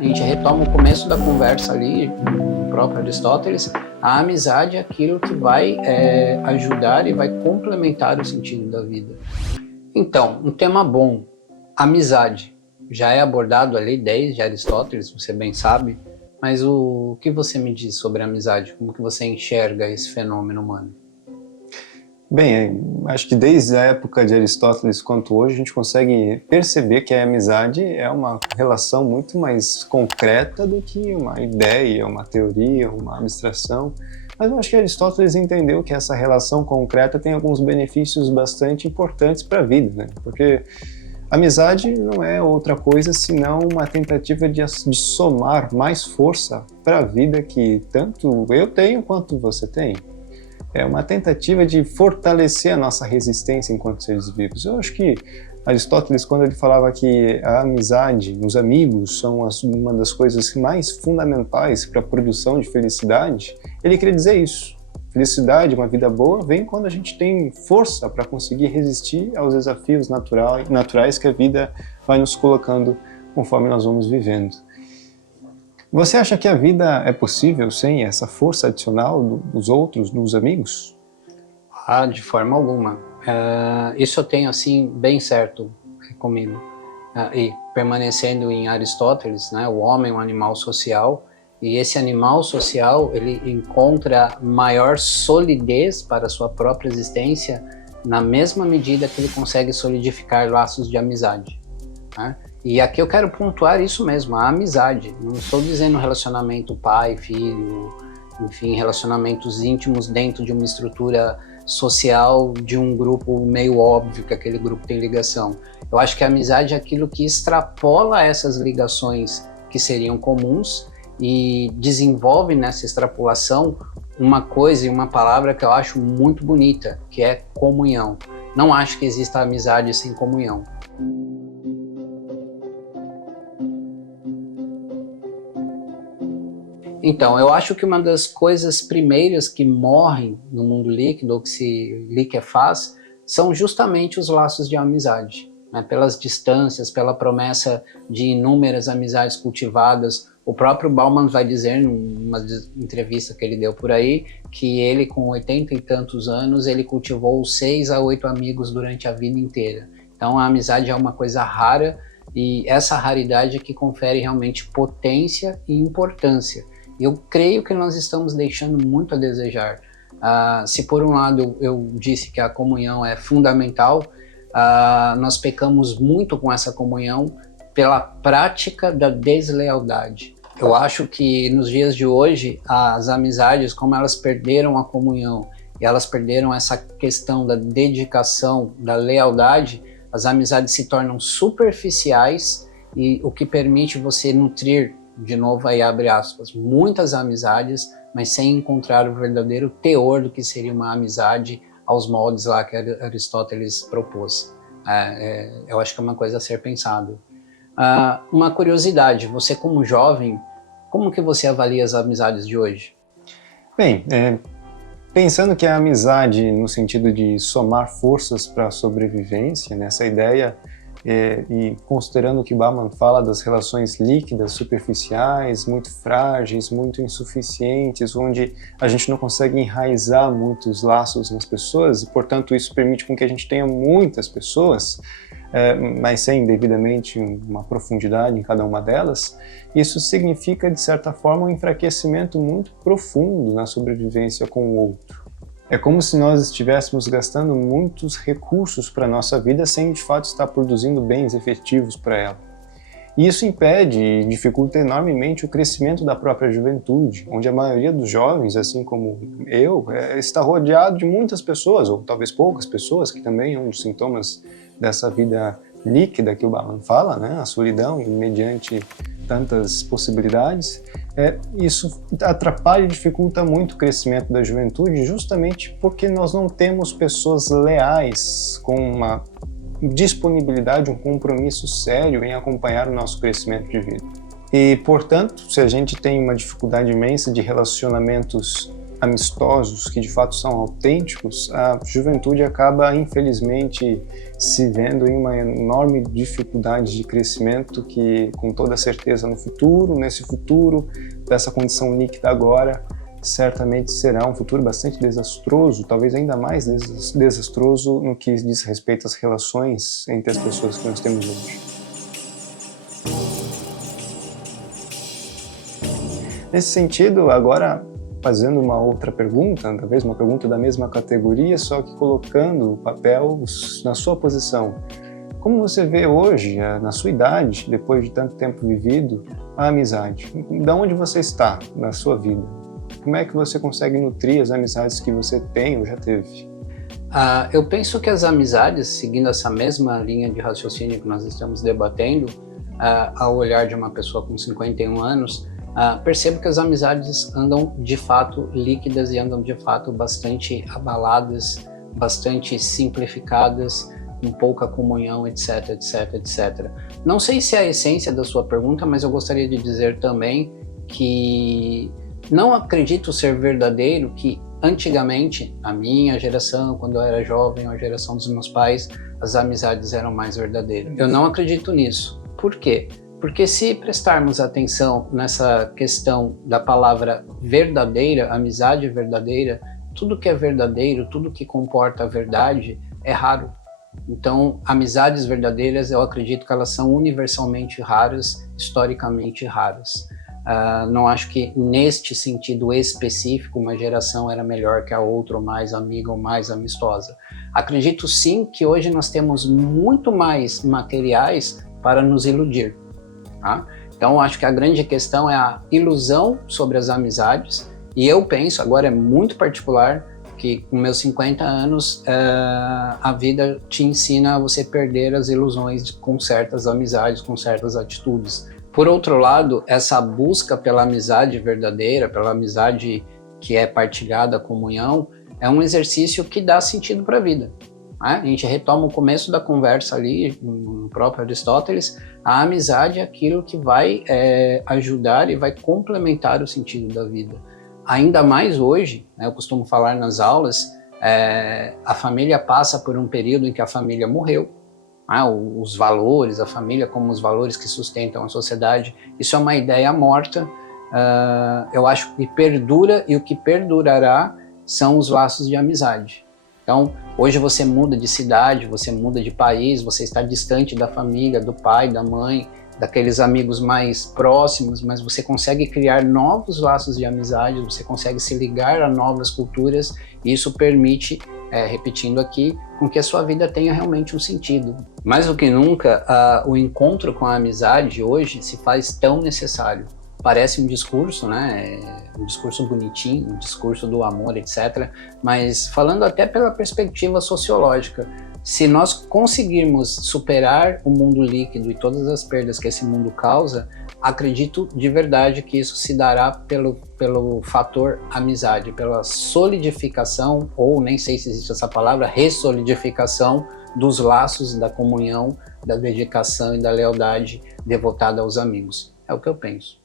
A gente retoma o começo da conversa ali, no próprio Aristóteles, a amizade é aquilo que vai ajudar e vai complementar o sentido da vida. Então, um tema bom, amizade, já é abordado ali desde Aristóteles, você bem sabe, mas o que você me diz sobre a amizade? Como que você enxerga esse fenômeno humano? Bem, acho que desde a época de Aristóteles quanto hoje a gente consegue perceber que a amizade é uma relação muito mais concreta do que uma ideia, uma teoria, uma abstração. Mas eu acho que Aristóteles entendeu que essa relação concreta tem alguns benefícios bastante importantes para a vida, né? Porque amizade não é outra coisa senão uma tentativa de somar mais força para a vida que tanto eu tenho quanto você tem. É uma tentativa de fortalecer a nossa resistência enquanto seres vivos. Eu acho que Aristóteles, quando ele falava que a amizade, os amigos, são uma das coisas mais fundamentais para a produção de felicidade, ele queria dizer isso. Felicidade, uma vida boa, vem quando a gente tem força para conseguir resistir aos desafios naturais que a vida vai nos colocando conforme nós vamos vivendo. Você acha que a vida é possível sem essa força adicional dos outros, dos amigos? Ah, de forma alguma. Isso eu tenho assim bem certo comigo. E permanecendo em Aristóteles, né, o homem é um animal social, e esse animal social ele encontra maior solidez para a sua própria existência na mesma medida que ele consegue solidificar laços de amizade, né? E aqui eu quero pontuar isso mesmo, a amizade. Não estou dizendo relacionamento pai, filho, enfim, relacionamentos íntimos dentro de uma estrutura social de um grupo meio óbvio que aquele grupo tem ligação. Eu acho que a amizade é aquilo que extrapola essas ligações que seriam comuns e desenvolve nessa extrapolação uma coisa e uma palavra que eu acho muito bonita, que é comunhão. Não acho que exista amizade sem comunhão. Então, eu acho que uma das coisas primeiras que morrem no mundo líquido, ou que se liquefaz, são justamente os laços de amizade, né? Pelas distâncias, pela promessa de inúmeras amizades cultivadas. O próprio Bauman vai dizer, numa entrevista que ele deu por aí, que ele, com 80 e tantos anos, ele cultivou 6 a 8 amigos durante a vida inteira. Então, a amizade é uma coisa rara, e essa raridade é que confere realmente potência e importância. Eu creio que nós estamos deixando muito a desejar. Se por um lado eu disse que a comunhão é fundamental, nós pecamos muito com essa comunhão pela prática da deslealdade. Eu acho que nos dias de hoje, as amizades, como elas perderam a comunhão e elas perderam essa questão da dedicação, da lealdade, as amizades se tornam superficiais, e o que permite você nutrir, de novo aí abre aspas, muitas amizades, mas sem encontrar o verdadeiro teor do que seria uma amizade aos moldes lá que Aristóteles propôs. Eu acho que é uma coisa a ser pensado. Uma curiosidade, você como jovem, como que você avalia as amizades de hoje? Bem, pensando que a amizade no sentido de somar forças para a sobrevivência, nessa ideia, e considerando que Bauman fala das relações líquidas, superficiais, muito frágeis, muito insuficientes, onde a gente não consegue enraizar muitos laços nas pessoas, e portanto isso permite com que a gente tenha muitas pessoas, mas sem devidamente uma profundidade em cada uma delas, isso significa de certa forma um enfraquecimento muito profundo na sobrevivência com o outro. É como se nós estivéssemos gastando muitos recursos para a nossa vida sem de fato estar produzindo bens efetivos para ela. E isso impede e dificulta enormemente o crescimento da própria juventude, onde a maioria dos jovens, assim como eu, está rodeado de muitas pessoas, ou talvez poucas pessoas, que também é um dos sintomas dessa vida líquida que o Bauman fala, né? A solidão, e mediante tantas possibilidades, isso atrapalha e dificulta muito o crescimento da juventude, justamente porque nós não temos pessoas leais com uma disponibilidade, um compromisso sério em acompanhar o nosso crescimento de vida. E, portanto, se a gente tem uma dificuldade imensa de relacionamentos amistosos, que de fato são autênticos, a juventude acaba, infelizmente, se vendo em uma enorme dificuldade de crescimento que, com toda certeza, nesse futuro, dessa condição líquida agora, certamente será um futuro bastante desastroso, talvez ainda mais desastroso no que diz respeito às relações entre as pessoas que nós temos hoje. Nesse sentido, agora fazendo uma outra pergunta, talvez uma pergunta da mesma categoria, só que colocando o papel na sua posição. Como você vê hoje, na sua idade, depois de tanto tempo vivido, a amizade? De onde você está na sua vida? Como é que você consegue nutrir as amizades que você tem ou já teve? Eu penso que as amizades, seguindo essa mesma linha de raciocínio que nós estamos debatendo, ao olhar de uma pessoa com 51 anos, percebo que as amizades andam de fato líquidas e andam de fato bastante abaladas, bastante simplificadas, com pouca comunhão, etc, etc, etc. Não sei se é a essência da sua pergunta, mas eu gostaria de dizer também que não acredito ser verdadeiro que antigamente, a minha geração, quando eu era jovem, a geração dos meus pais, as amizades eram mais verdadeiras. Eu não acredito nisso. Por quê? Porque se prestarmos atenção nessa questão da palavra verdadeira, amizade verdadeira, tudo que é verdadeiro, tudo que comporta a verdade é raro. Então, amizades verdadeiras, eu acredito que elas são universalmente raras, historicamente raras. Não acho que neste sentido específico uma geração era melhor que a outra, ou mais amiga ou mais amistosa. Acredito sim que hoje nós temos muito mais materiais para nos iludir. Tá? Então acho que a grande questão é a ilusão sobre as amizades, e eu penso, agora é muito particular, que com meus 50 anos a vida te ensina a você perder as ilusões com certas amizades, com certas atitudes. Por outro lado, essa busca pela amizade verdadeira, pela amizade que é partilhada, a comunhão, é um exercício que dá sentido para a vida. A gente retoma o começo da conversa ali, no próprio Aristóteles, a amizade é aquilo que vai ajudar e vai complementar o sentido da vida. Ainda mais hoje, eu costumo falar nas aulas, a família passa por um período em que a família morreu, os valores, a família como os valores que sustentam a sociedade, isso é uma ideia morta, eu acho que perdura, e o que perdurará são os laços de amizade. Então, hoje você muda de cidade, você muda de país, você está distante da família, do pai, da mãe, daqueles amigos mais próximos, mas você consegue criar novos laços de amizade, você consegue se ligar a novas culturas, e isso permite, repetindo aqui, com que a sua vida tenha realmente um sentido. Mais do que nunca, o encontro com a amizade hoje se faz tão necessário. Parece um discurso, né? Um discurso bonitinho, um discurso do amor, etc. Mas falando até pela perspectiva sociológica, se nós conseguirmos superar o mundo líquido e todas as perdas que esse mundo causa, acredito de verdade que isso se dará pelo fator amizade, pela solidificação, ou nem sei se existe essa palavra, ressolidificação dos laços da comunhão, da dedicação e da lealdade devotada aos amigos. É o que eu penso.